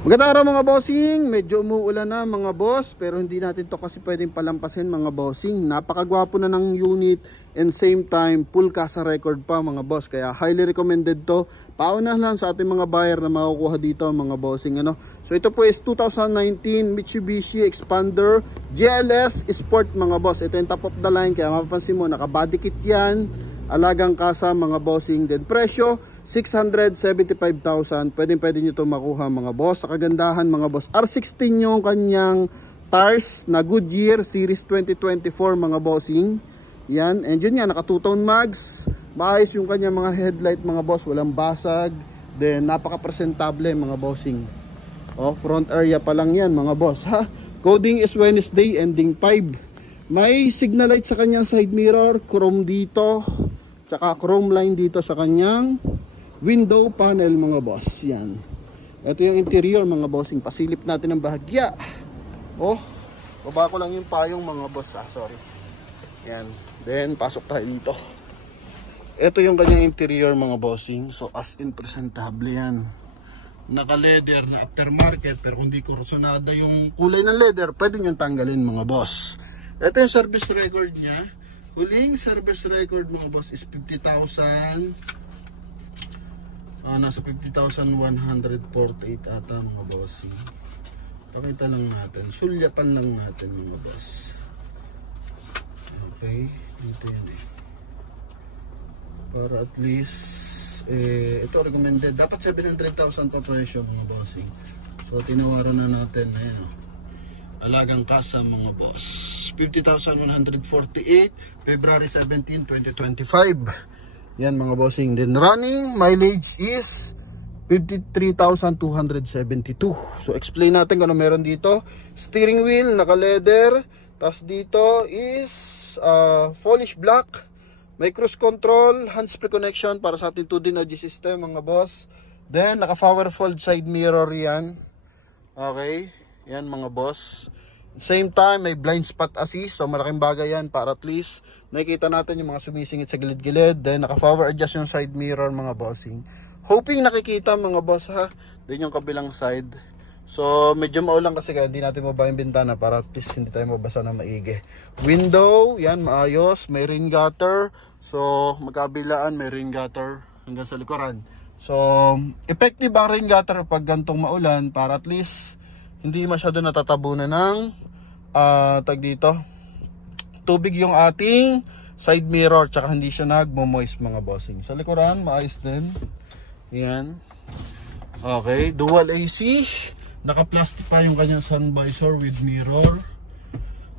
Magandang araw mga bossing, medyo umuulan na mga boss, pero hindi natin to kasi pwedeng palampasin mga bossing. Napakagwapo na ng unit and same time full casa record pa mga boss, kaya highly recommended to. Pauna lang sa ating mga buyer na makukuha dito mga bossing ano. So ito po is 2019 Mitsubishi Expander GLS Sport mga boss. Ito yung top of the line, kaya mapapansin mo naka body kit yan, alagang kasa mga bossing. Then presyo 675,000. Pwede nyo ito makuha mga boss. Sa kagandahan mga boss, R16 yung kanyang tires na Goodyear Series 2024 mga bossing. Yan, and yun nga, naka 2-tone mags. Maayos yung kanyang mga headlight mga boss, walang basag. Then napaka-presentable mga bossing. Oh, front area pa lang yan mga boss ha. Coding is Wednesday, ending 5. May signal light sa kanyang side mirror, chrome dito, tsaka chrome line dito sa kanyang window panel mga boss. Yan, ito yung interior mga bossing. Pasilip natin ang bahagya. Oh, baba ko lang yung payong mga boss sorry. Yan, then pasok tayo dito. Ito yung kanyang interior mga bossing. So as in presentable yan. Naka leather na aftermarket, pero kung di kursunada yung kulay ng leather, pwede nyo tanggalin mga boss. Ito yung service record nya. Huling service record mga boss is 50,000. Nasa 50,148 ata mga boss. Pakita lang natin, sulyapan lang natin mga boss. Okay, ito yan para at least ito recommended, dapat 700,000 pa presyo mga bossing. So tinawaran na natin, ayan alagang kasa mga boss, 50,148, February 17, 2025. Yan mga bossing. Then running mileage is 53,272. So explain natin kung ano meron dito. Steering wheel naka leather, tapos dito is polish black. May cruise control, hands-free connection para sa ating 2D audio system mga boss. Then naka power fold side mirror yan. Okay, yan mga boss. Same time may blind spot assist, so malaking bagay yan para at least nakikita natin yung mga sumisingit sa gilid-gilid. Then naka power adjust yung side mirror mga bossing. Hoping nakikita mga boss ha. Then yung kabilang side. So medyo maulan kasi kaya hindi natin mababa yung bintana para at least hindi tayo mabasa na maigi. Window, yan maayos, may rain gutter. So magkabilaan may rain gutter hanggang sa likuran. So effective ang rain gutter pag gantong maulan para at least hindi masyado natatabunan ng tag dito tubig yung ating side mirror, tsaka hindi siya nagmo-moist mga bossing. Sa likuran maayos din yan. Okay, dual AC, naka plastic pa yung kanyang sun visor with mirror.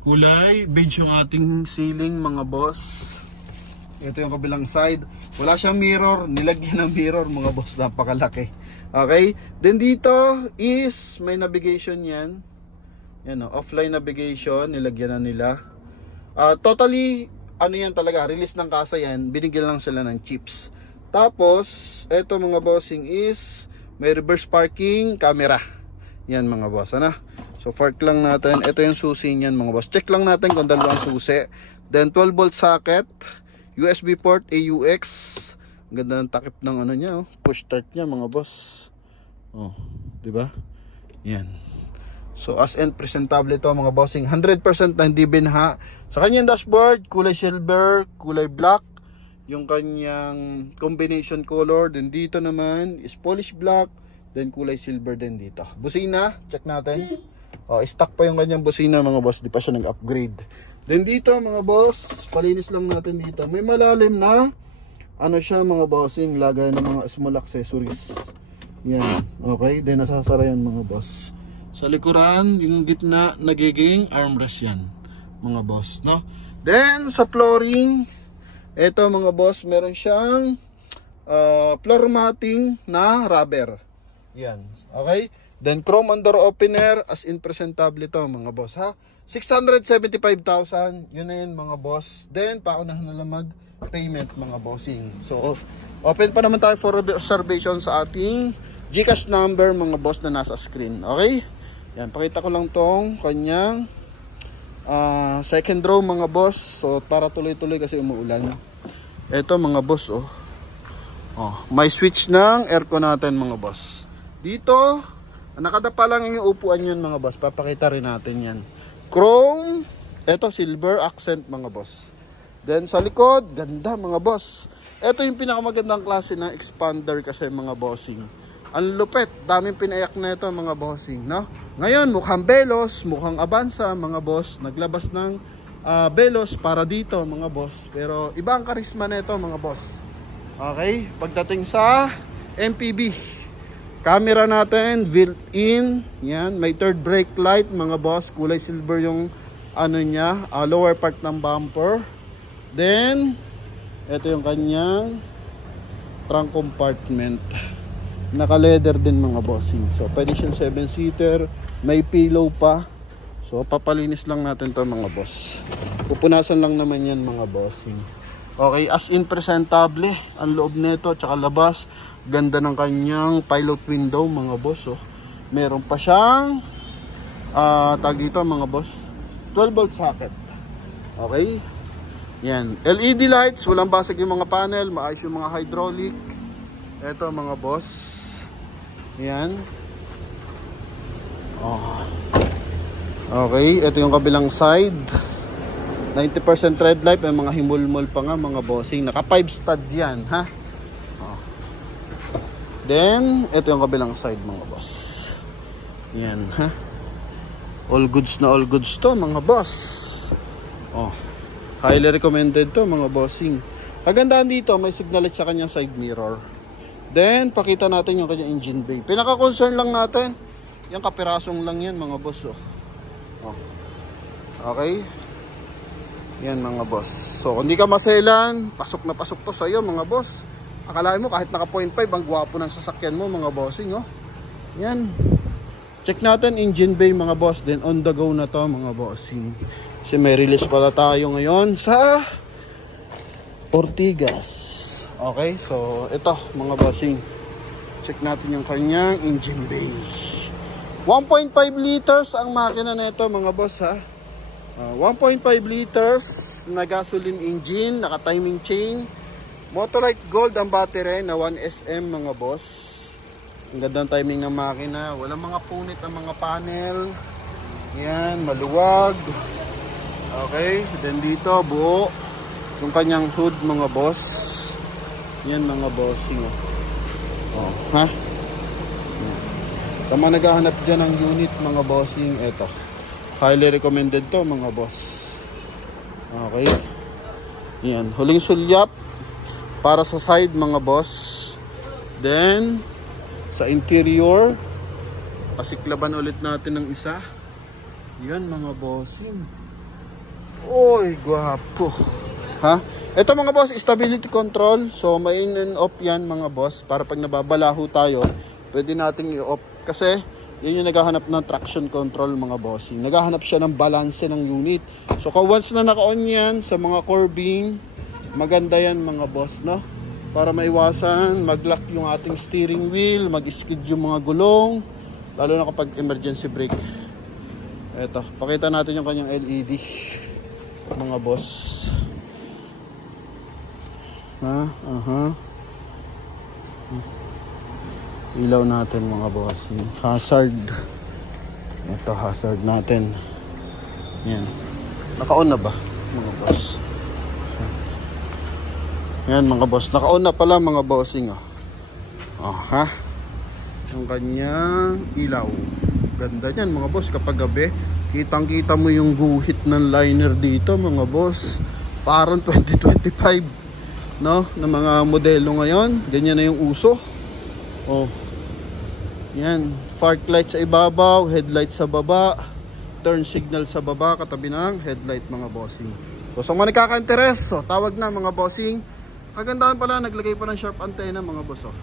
Kulay beige yung ating ceiling mga boss. Ito yung kabilang side, wala siyang mirror, nilagyan ng mirror mga boss, napakalaki. Okay, then dito is may navigation yan. Yan offline navigation, nilagyan na nila. Totally ano yan talaga, release ng kasa yan, binigyan lang sila ng chips. Tapos eto mga bossing is may reverse parking camera. Yan mga boss So park lang natin, ito yung susi niyan mga boss. Check lang natin kung dalawang susi. Then 12 volt socket, USB port AUX. Ang ganda ng takip ng ano niya, push start niya mga boss. Oh, 'di ba? Yan. So as in presentable ito mga bossing. 100% na hindi binha. Sa kanyang dashboard, kulay silver, kulay black yung kanyang combination color. Then dito naman is polish black, then kulay silver din dito. Busina, check natin. Oh, stock pa yung kanyang busina mga boss, di pa siya nag-upgrade. Then dito mga boss, palinis lang natin dito. May malalim na ano siya mga bossing, lagay ng mga small accessories. Yan, okay, then nasasara yan mga boss. Sa likuran, yung gitna nagiging armrest yan mga boss, no? Then sa flooring, eto mga boss, meron siyang floor matting na rubber. Yan, okay. Then chrome on door opener, as in presentable ito mga boss ha. 675,000, yun na yun mga boss. Then paunahan na lang mag payment mga bossing. So open pa naman tayo for reservation sa ating GCash number mga boss na nasa screen. Okay, yan, pakita ko lang tong kanyang second row mga boss. So para tuloy-tuloy kasi umuulan. Ito mga boss may switch ng aircon natin mga boss. Dito Nakadapa lang yung upuan yun mga boss. Papakita rin natin yan. Chrome. Ito silver accent mga boss. Then sa likod, ganda mga boss. Ito yung pinakamagandang klase ng expander kasi mga bossing. Ang lupet, daming pinayak na ito mga bossing, no? Ngayon, mukhang Veloz, mukhang Avanza mga boss. Naglabas ng Veloz para dito mga boss. Pero iba ang karisma na ito mga boss. Okay, pagdating sa MPV. Camera natin, built-in. Yan, may third brake light mga boss. Kulay silver yung ano niya, lower part ng bumper. Then, ito yung kanyang trunk compartment. Naka-leather din mga bossing. So, pwede siyang 7-seater. May pillow pa. So, papalinis lang natin to mga boss. Pupunasan lang naman yan mga bossing. Okay, as in presentable. Ang loob nito, tsaka labas. Ganda ng kanyang pilot window mga boss. Oh. Meron pa siyang tag dito mga boss. 12-volt socket. Okay. Yan. LED lights. Walang basag yung mga panel. Maayos yung mga hydraulic. Ito mga boss. Yan. Oh. Okay. Ito yung kabilang side. 90% red light. May mga himulmol pa nga mga bossing. Naka 5 stud yan. Ha? Oh. Then, ito yung kabilang side mga boss. Yan. Ha? All goods na all goods to mga boss. Oh. Highly recommended to mga bossing. Kagandaan dito, may signal light sa kanyang side mirror. Then, pakita natin yung kanyang engine bay. Pinaka-concern lang natin, yung kapirasong lang yan mga boss. Oh. Oh. Okay? Yan mga boss. So, kung di ka maselan, pasok na pasok to sa'yo mga boss. Akalain mo kahit naka 0.5, ang gwapo ng sasakyan mo mga bossing. Oh. Yan. Check natin engine bay mga boss. Then, on the go na to mga bossing. Kasi may release pala tayo ngayon sa Ortigas. Okay, so ito mga bossing. Check natin yung kanyang engine bay. 1.5 liters ang makina nito mga boss ha. 1.5 liters na gasoline engine, naka timing chain. Motorite gold ang battery na 1SM mga boss. Ang ganda ng timing ng makina. Walang mga punit ang mga panel. Yan, maluwag. Okay, then dito buo yung kanyang hood mga boss. Yan mga bossing. Oh, ha? Sa mga naghahanap dyan ng unit mga bossing, eto. Highly recommended to mga boss. Okay. Yan, huling sulyap para sa side mga boss. Then sa interior, pasiklaban ulit natin ng isa. Yan mga bossing. Oy, guwapo. Ha? Ito mga boss, stability control. So, may in and off yan mga boss. Para pag nababalaho tayo, pwede nating i-off. Kasi, yun yung naghahanap ng traction control mga bossing. Naghahanap siya ng balance ng unit. So, once na naka-on yan sa mga curbing, maganda yan mga boss, no? Para maiwasan, mag-lock yung ating steering wheel, mag-skid yung mga gulong, lalo na kapag emergency brake. Eto, pakita natin yung kanyang LED mga boss. Ha? Ilaw natin mga boss. Hazard. Ito hazard natin. Yan. Naka-on na ba mga boss? Yan mga boss. Naka-on na pala mga bossing. Oh, ha? Yung kanyang ilaw. Ganda yan mga boss kapag gabi. Kitang-kita mo yung guhit ng liner dito mga boss. Parang 2025. No, ng mga modelo ngayon, ganyan na yung uso. Oh. Yan, park light sa ibabaw, headlight sa baba, turn signal sa baba katabi ng headlight mga bossing. So sa mga nakaka-interest, so tawag na mga bossing. Kagandahan pala, naglagay pa ng sharp antenna mga boss. Oh.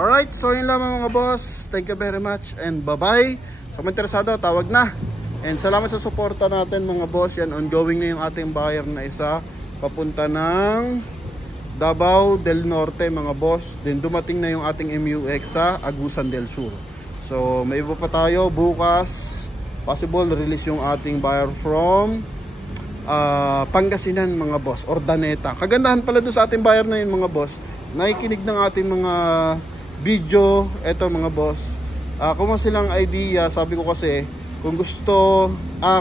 Alright, so yun lamang mga boss. Thank you very much and bye-bye. Sa mga interesado, tawag na. And salamat sa suporta natin mga boss. Yan, ongoing na yung ating buyer na isa papunta ng Davao del Norte mga boss. Then dumating na yung ating MUX sa Agusan del Sur. So may iba pa tayo bukas. Possible release yung ating buyer from Pangasinan mga boss, Ordaneta. Kagandahan pala doon sa ating buyer na yun mga boss, nakikinig ng ating mga video. Eto mga boss, kung silang idea, sabi ko kasi, kung gusto,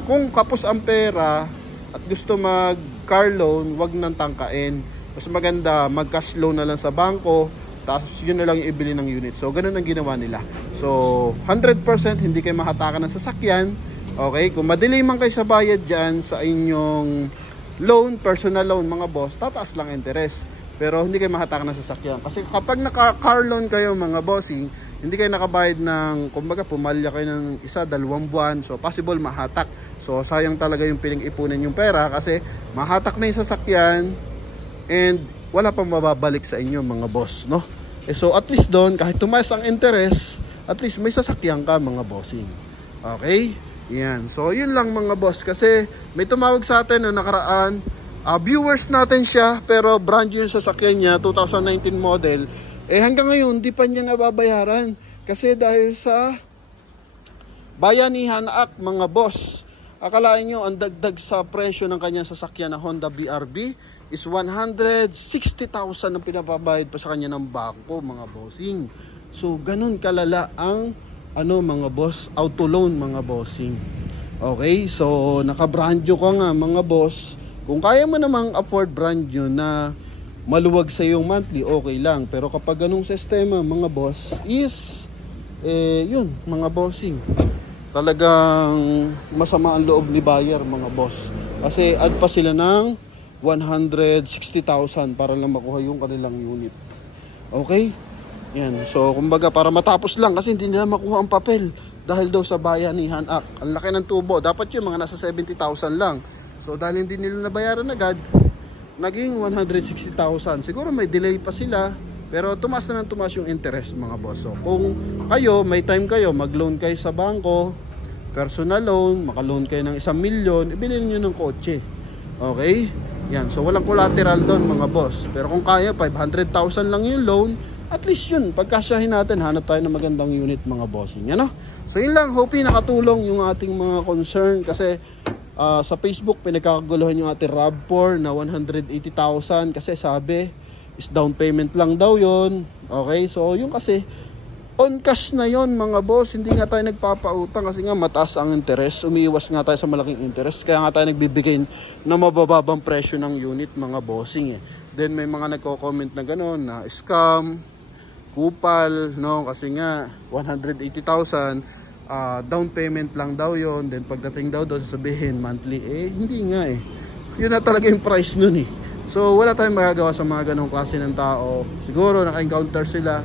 kung kapos ang pera at gusto mag car loan, wag nang tangkain. Mas maganda mag-cash loan na lang sa bangko, tapos yun na lang yung ibili ng unit. So ganun ang ginawa nila. So 100% hindi kayo mahatakan ng sasakyan. Okay, kung madelay man kayo sa bayad dyan sa inyong loan, personal loan mga boss, tataas lang interest. Pero hindi kayo mahatakan ng sasakyan. Kasi kapag naka-car loan kayo mga bossing, hindi kayo nakabayad ng, kumbaga pumalya kayo ng 1-2 buwan, so possible mahatak. So sayang talaga yung pinag-ipunan yung pera kasi mahatak na yung sasakyan and wala pang mababalik sa inyo mga boss, no? So at least doon, kahit tumaas ang interest, at least may sasakyan ka mga bossing. Okay? Yan. So yun lang mga boss, kasi may tumawag sa atin no nakaraan, viewers natin siya pero brand new yung sasakyan niya, 2019 model. Hanggang ngayon di pa niya nababayaran kasi dahil sa Bayanihan Act mga boss. Akalain nyo ang dagdag sa presyo ng kanyang sasakyan na Honda BRB is 160,000 ang pinapabayad pa sa kanya ng bangko mga bossing. So ganun kalala ang mga boss, auto loan mga bossing. Okay, so naka-brand new ka nga mga boss. Kung kaya mo namang afford brand new na maluwag sa iyong monthly, okay lang. Pero kapag ganung sistema mga boss is yun mga bossing, talagang masama ang loob ni buyer mga boss. Kasi add pa sila ng 160,000 para lang makuha yung kanilang unit. Okay? Yan. So kumbaga para matapos lang kasi hindi nila makuha ang papel dahil daw sa Bayanihan Act. Ang laki ng tubo. Dapat yung mga nasa 70,000 lang. So dahil hindi nila nabayaran agad, naging 160,000. Siguro may delay pa sila, pero tumaas na ng tumaas yung interest mga boss. So kung kayo, may time kayo, mag-loan kayo sa bangko, personal loan, maka-loan kayo ng 1 milyon, ibili niyo ng kotse. Okay? Yan. So walang collateral doon mga boss. Pero kung kaya, 500,000 lang yung loan, at least yun, pagkasyahin natin, hanap tayo ng magandang unit mga bossing. Ano? So yun lang, hoping nakatulong yung ating mga concern kasi sa Facebook, pinagkakaguluhan yung ating RAV4 na 180,000 kasi sabi, is down payment lang daw yon. Okay, so yung kasi, on cash na yon mga boss, hindi nga tayo nagpapautang kasi nga mataas ang interest, umiiwas nga tayo sa malaking interest, kaya nga tayo nagbibigay na mabababang presyo ng unit mga bossing eh. Then may mga nagko-comment na gano'n, na scam, kupal, no, kasi nga 180,000, down payment lang daw yon, then pagdating daw doon sasabihin monthly, hindi nga eh, yun na talaga yung price nun eh. So wala tayong magagawa sa mga ganong klase ng tao. Siguro naka-encounter sila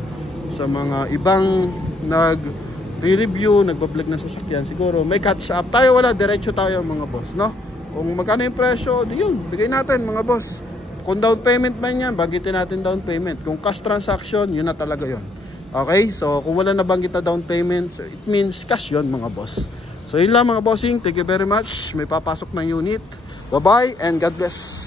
sa mga ibang nag-review, nagbablog ng sasakyan, siguro may catch up tayo, wala, diretso tayo mga boss, no? Kung magkano yung presyo, di yun, bigay natin mga boss. Kung down payment man yan, banggitin natin down payment. Kung cash transaction, yun na talaga yun. Okay, so kung wala nabanggit na down payment, so it means cash yun mga boss. So yun lang mga bossing, thank you very much. May papasok ng unit. Bye bye and God bless.